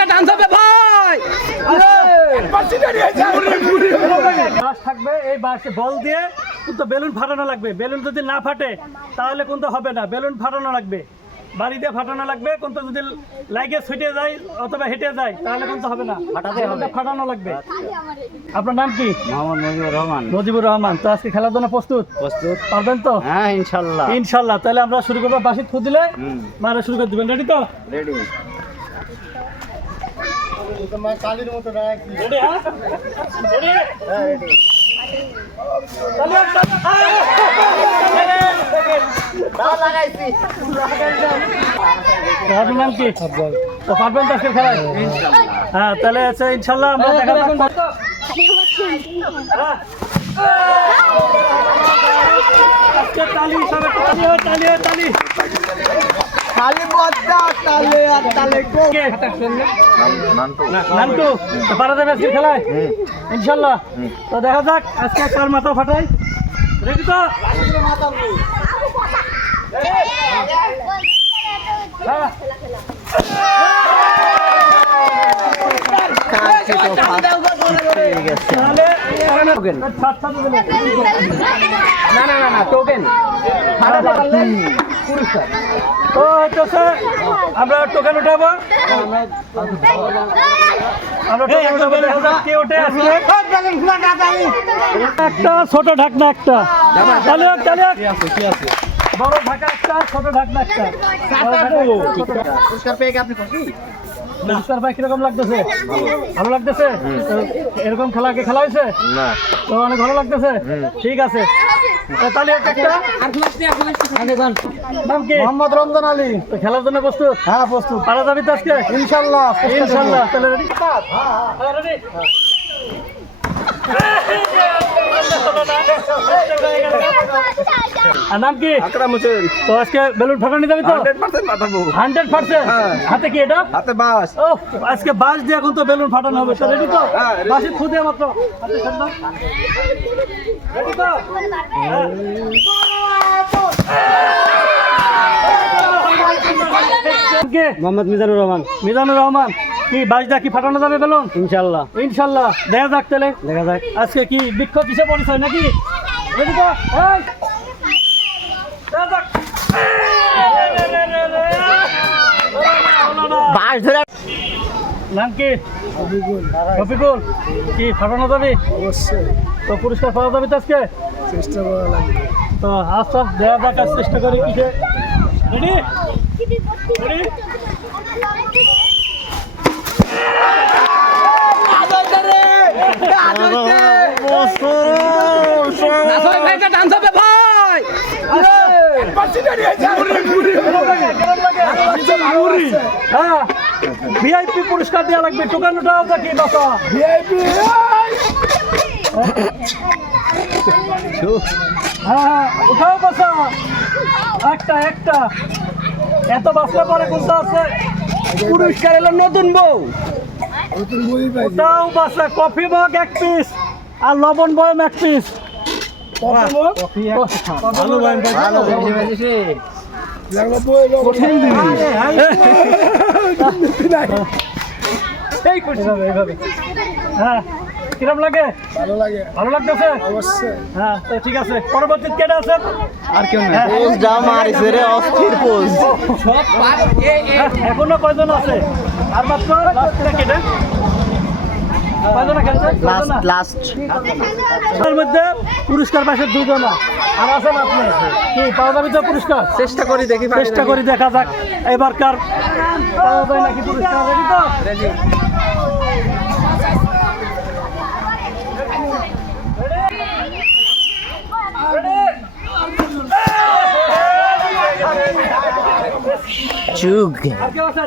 একটা ডান্স হবে ভাই। বাস থাকবে, এই বাসে বল দিয়ে কিন্তু বেলুন ফাটানো লাগবে। বেলুন যদি না ফাটে তাহলে কিন্তু হবে না, বেলুন ফাটানো লাগবে, বাড়ি দিয়ে ফাটানো লাগবে। কিন্তু যদি লাগে ছুটে যায় অথবা হেঁটে যায় তাহলে কিন্তু হবে না, ফাটানো লাগবে। আপনার নাম কি? মোহাম্মদ মুজিবুর রহমান। মুজিবুর রহমান। তো আজকে খেলার জন্য প্রস্তুত? প্রস্তুত। পারবেন তো? হ্যাঁ ইনশাল্লাহ। ইনশাল্লাহ। তাহলে আমরা শুরু করবো, বাসি থু দিলে মারা শুরু করে দিবেন। রেডি তো? রেডি। কালির মতো রেডি? হ্যাঁ রেডি। আপনার নাম কি? তো পারবেন তো আজকে খেলায়? হ্যাঁ তাহলে আছে ইনশাল্লাহ আমরা দেখা যাক। আজকে তালি, সবাই তালি হয়, তালি হয়, তালি। নান্টু, তো পারা যাবে আজকে খেলায় ইনশাল্লাহ। তো দেখা যাক আজকে কার মাথা ফাটাই। রেডি তো? তো হচ্ছে আমরা টোকেন উঠাবো, একটা ছোট ঢাকনা, একটা বড় ঢাকা, একটা ছোট ঢাকনা, একটা। পুরস্কার পেয়ে আপনি খুশি? পুরস্কার ভাই কিরকম লাগতেছে? ভালো লাগতেছে? এরকম খেলা আগে খেলা হয়েছে না, তো অনেক ভালো লাগতেছে। ঠিক আছে তাহলে নাম কি? মোহাম্মদ রমজান আলী। তো খেলার জন্য প্রস্তুত? হ্যাঁ প্রস্তুত। পারা যাবি তো আজকে ইনশাল্লাহ? ইনশাল্লাহ। তাহলে রেডি? রেডি। আর নাম কি? আকরাম হোসেন। তো আজকে বেলুন ফাটানি যাবি তো? 100% ফাটাবো। 100%? হাতে কি এটা? হাতে বাস। ও আজকে বাস দিয়ে এখন তো বেলুন ফাটানো হবে। তো রেডি তো? বাসি খুদে মাত্র হাতে ঠান্ডা। রেডি তো? মোহাম্মদ মিজানুর রহমান। মিজানুর রহমান। কি বাস দিয়ে কি ফাটানো যাবে বেলুন? ইনশাল্লাহ। ইনশাল্লাহ। দেখা যাক তাহলে, দেখা যাক আজকে কি বৃক্ষ কিসে পরিচয় নাকি? রেডি তো? বাস ধরে। নাম কি? রফিকুল। কি ফাটানো যাবে? অবশ্যই তো পুরস্কার পাওয়া যাবে তো আজকে? চেষ্টা করা লাগবে। তো আচ্ছা দেওয়া যাক, চেষ্টা করি। কিসে? রেডি? রেডি? ডান্স হবে ভাই। হ্যাঁ ভিআইপি পুরস্কার দেওয়া লাগবে। টোকেন উঠাও দেখি বাসা। হ্যাঁ উঠাও বাসা, একটা একটা। এত বাসলে পরে কোনটা আছে? পুরস্কার এলো নতুন বউ। ওটাও বাসা। কফি মগ 1 পিস আর লবণ বয়ম 1 পিস। ভালো ভাই, ভালো। হ্যাঁ কিরম লাগে? ভালো লাগে, ভালো লাগতেছে? অবশ্যই। হ্যাঁ তো ঠিক আছে। পরবর্তী কেটে আছে আর কেউ না। পোজ যা মারিছে রে, অস্থির পোজ। এখনো কয়জন আছে? আর মাত্র লাস্টটা কেটে কয়জনা খেলছে? লাস্ট এর মধ্যে পুরস্কার পাশে 2 জনা আর আছেন আপনি। কি পাওয়া যাবে তো পুরস্কার? চেষ্টা করি, দেখি চেষ্টা করি, দেখা যাক এবারকার পাওয়া যায় নাকি পুরস্কার। রেডি তো? চুগ। আর কেউ আছে?